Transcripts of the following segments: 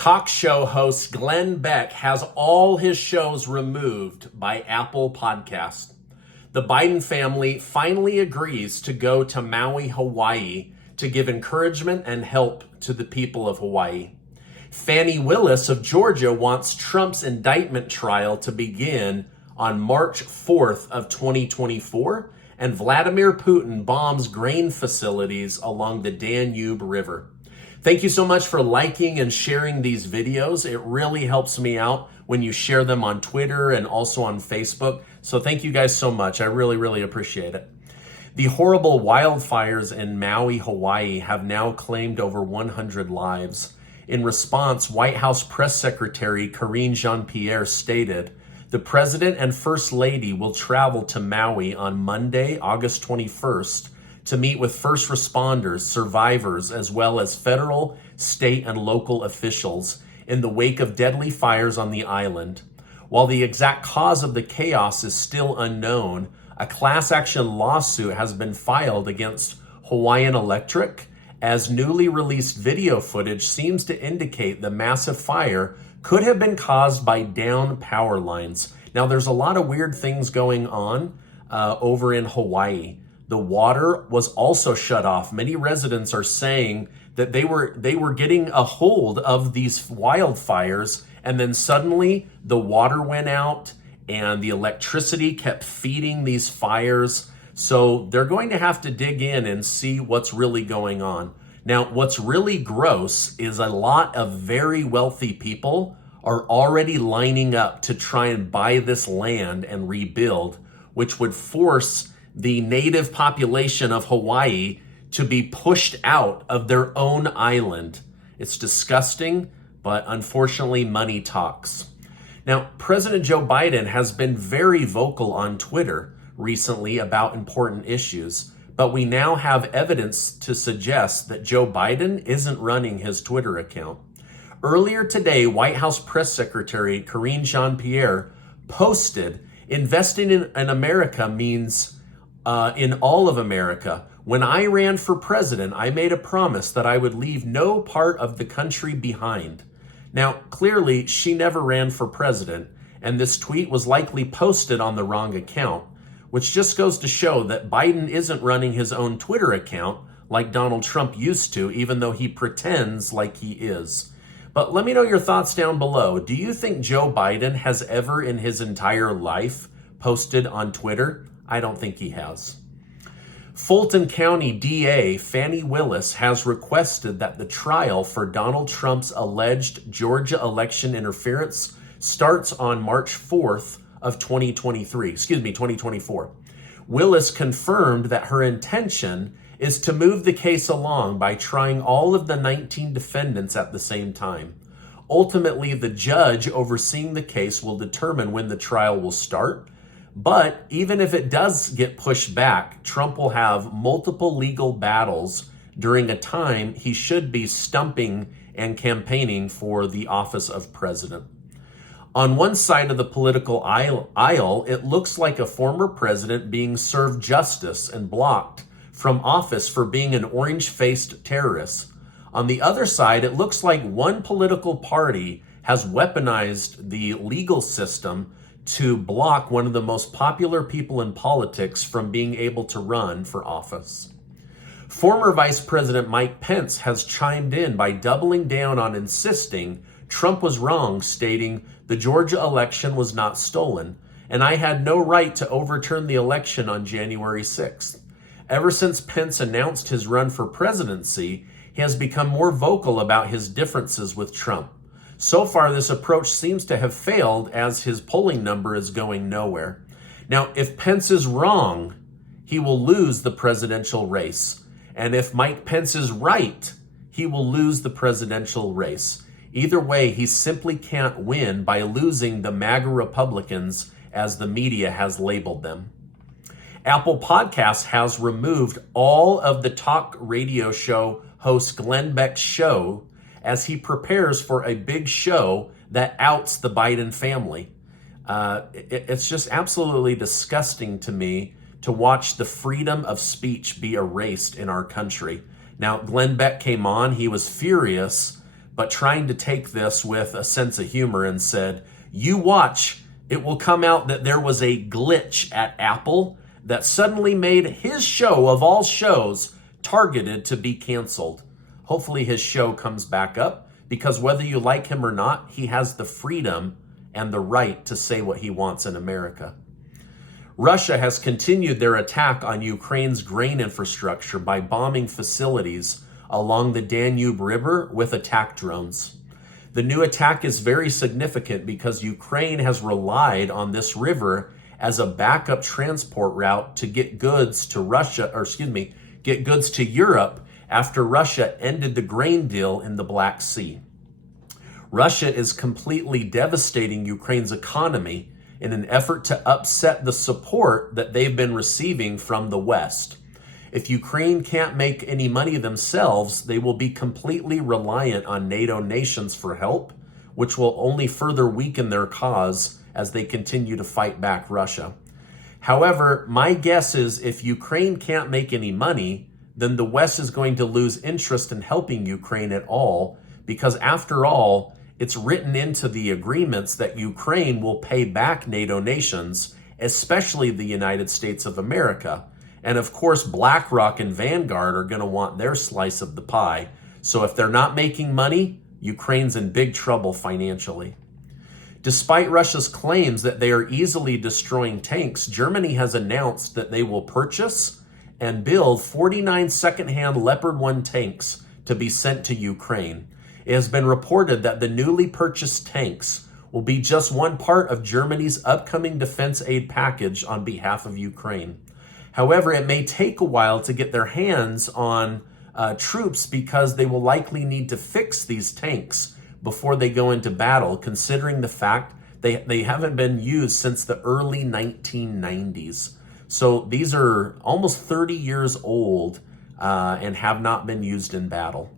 Talk show host Glenn Beck has all his shows removed by Apple Podcasts. The Biden family finally agrees to go to Maui, Hawaii to give encouragement and help to the people of Hawaii. Fani Willis of Georgia wants Trump's indictment trial to begin on March 4th of 2024, and Vladimir Putin bombs grain facilities along the Danube River. Thank you so much for liking and sharing these videos. It really helps me out when you share them on Twitter and also on Facebook. So thank you guys so much. I really appreciate it. The horrible wildfires in Maui, Hawaii have now claimed over 100 lives. In response, White House Press Secretary Jean-Pierre stated, "The President and First Lady will travel to Maui on Monday, August 21st, to meet with first responders, survivors, as well as federal, state, and local officials in the wake of deadly fires on the island. While the exact cause of the chaos is still unknown, a class action lawsuit has been filed against Hawaiian Electric, as newly released video footage seems to indicate the massive fire could have been caused by down power lines." Now, there's a lot of weird things going on over in Hawaii. The water was also shut off. Many residents are saying that they were getting a hold of these wildfires, and then suddenly the water went out and the electricity kept feeding these fires. So they're going to have to dig in and see what's really going on. Now, what's really gross is a lot of very wealthy people are already lining up to try and buy this land and rebuild, which would force the native population of Hawaii to be pushed out of their own island. It's disgusting, but unfortunately, money talks. Now, President Joe Biden has been very vocal on Twitter recently about important issues, but we now have evidence to suggest that Joe Biden isn't running his Twitter account. Earlier today, White House Press Secretary Jean-Pierre posted, "Investing in America means in all of America. When I ran for president, I made a promise that I would leave no part of the country behind." Now, clearly, she never ran for president, and this tweet was likely posted on the wrong account, which just goes to show that Biden isn't running his own Twitter account like Donald Trump used to, even though he pretends like he is. But let me know your thoughts down below. Do you think Joe Biden has ever in his entire life posted on Twitter? I don't think he has. Fulton County DA Fani Willis has requested that the trial for Donald Trump's alleged Georgia election interference starts on March 4th of 2024. Willis confirmed that her intention is to move the case along by trying all of the 19 defendants at the same time. Ultimately, the judge overseeing the case will determine when the trial will start. But even if it does get pushed back, Trump will have multiple legal battles during a time he should be stumping and campaigning for the office of president. On one side of the political aisle, it looks like a former president being served justice and blocked from office for being an orange-faced terrorist. On the other side, it looks like one political party has weaponized the legal system to block one of the most popular people in politics from being able to run for office. Former Vice President Mike Pence has chimed in by doubling down on insisting Trump was wrong, stating, "The Georgia election was not stolen, and I had no right to overturn the election on January 6th. Ever since Pence announced his run for presidency, he has become more vocal about his differences with Trump. So far, this approach seems to have failed as his polling number is going nowhere." Now, if Pence is wrong, he will lose the presidential race. And if Mike Pence is right, he will lose the presidential race. Either way, he simply can't win by losing the MAGA Republicans, as the media has labeled them. Apple Podcasts has removed all of the talk radio show host Glenn Beck's show as he prepares for a big show that outs the Biden family. It's just absolutely disgusting to me to watch the freedom of speech be erased in our country. Now, Glenn Beck came on, he was furious, but trying to take this with a sense of humor and said, "You watch, it will come out that there was a glitch at Apple that suddenly made his show of all shows targeted to be canceled." Hopefully his show comes back up, because whether you like him or not, he has the freedom and the right to say what he wants in America. Russia has continued their attack on Ukraine's grain infrastructure by bombing facilities along the Danube River with attack drones. The new attack is very significant because Ukraine has relied on this river as a backup transport route to get goods to get goods to Europe after Russia ended the grain deal in the Black Sea. Russia is completely devastating Ukraine's economy in an effort to upset the support that they've been receiving from the West. If Ukraine can't make any money themselves, they will be completely reliant on NATO nations for help, which will only further weaken their cause as they continue to fight back Russia. However, my guess is if Ukraine can't make any money, then the West is going to lose interest in helping Ukraine at all, because after all, it's written into the agreements that Ukraine will pay back NATO nations, especially the United States of America. And of course, BlackRock and Vanguard are going to want their slice of the pie. So if they're not making money, Ukraine's in big trouble financially. Despite Russia's claims that they are easily destroying tanks, Germany has announced that they will purchase and build 49 second-hand Leopard 1 tanks to be sent to Ukraine. It has been reported that the newly purchased tanks will be just one part of Germany's upcoming defense aid package on behalf of Ukraine. However, it may take a while to get their hands on troops because they will likely need to fix these tanks before they go into battle, considering the fact they haven't been used since the early 1990s. So these are almost 30 years old and have not been used in battle.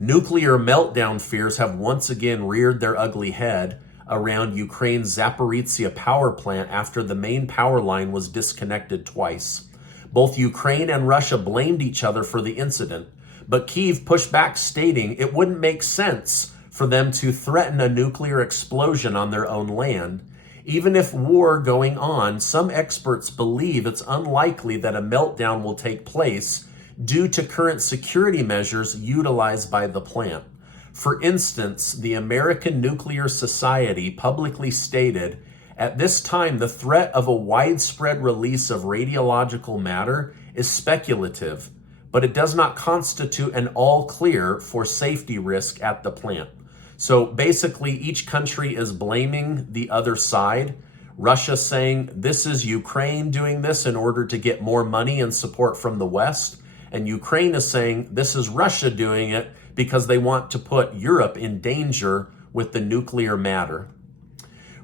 Nuclear meltdown fears have once again reared their ugly head around Ukraine's Zaporizhzhia power plant after the main power line was disconnected twice. Both Ukraine and Russia blamed each other for the incident, but Kyiv pushed back, stating it wouldn't make sense for them to threaten a nuclear explosion on their own land. Even if war going on, some experts believe it's unlikely that a meltdown will take place due to current security measures utilized by the plant. For instance, the American Nuclear Society publicly stated, "At this time, the threat of a widespread release of radiological matter is speculative, but it does not constitute an all clear for safety risk at the plant." So basically, each country is blaming the other side. Russia saying this is Ukraine doing this in order to get more money and support from the West. And Ukraine is saying this is Russia doing it because they want to put Europe in danger with the nuclear matter.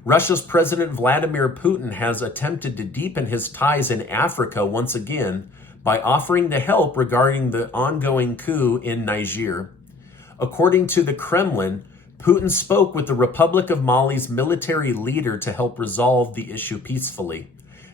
Russia's President Vladimir Putin has attempted to deepen his ties in Africa once again by offering to help regarding the ongoing coup in Niger. According to the Kremlin, Putin spoke with the Republic of Mali's military leader to help resolve the issue peacefully.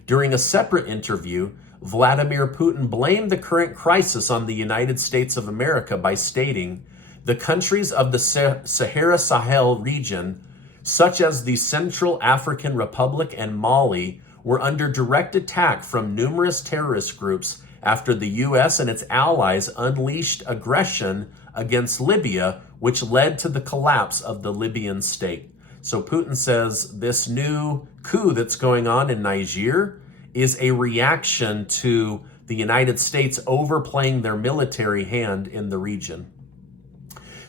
During a separate interview, Vladimir Putin blamed the current crisis on the United States of America by stating, "The countries of the Sahara-Sahel region, such as the Central African Republic and Mali, were under direct attack from numerous terrorist groups after the U.S. and its allies unleashed aggression against Libya, which led to the collapse of the Libyan state." So Putin says this new coup that's going on in Niger is a reaction to the United States overplaying their military hand in the region.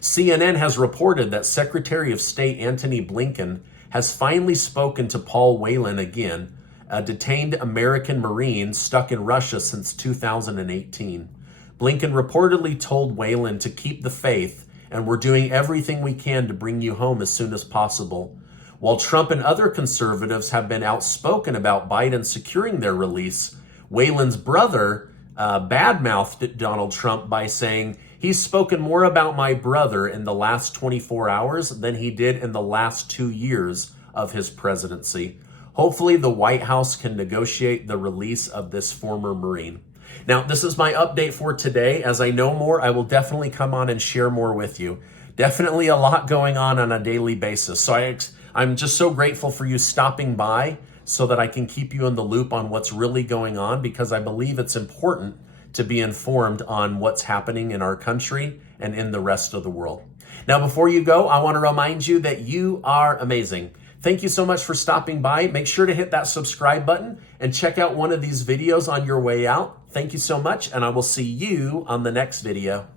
CNN has reported that Secretary of State Antony Blinken has finally spoken to Paul Whelan again, a detained American Marine stuck in Russia since 2018. Blinken reportedly told Whelan to keep the faith, and we're doing everything we can to bring you home as soon as possible. While Trump and other conservatives have been outspoken about Biden securing their release, Whelan's brother badmouthed Donald Trump by saying, "He's spoken more about my brother in the last 24 hours than he did in the last 2 years of his presidency." Hopefully the White House can negotiate the release of this former Marine. Now, this is my update for today. As I know more, I will definitely come on and share more with you. Definitely a lot going on a daily basis. So I'm just so grateful for you stopping by so that I can keep you in the loop on what's really going on, because I believe it's important to be informed on what's happening in our country and in the rest of the world. Now, before you go, I want to remind you that you are amazing. Thank you so much for stopping by. Make sure to hit that subscribe button and check out one of these videos on your way out. Thank you so much, and I will see you on the next video.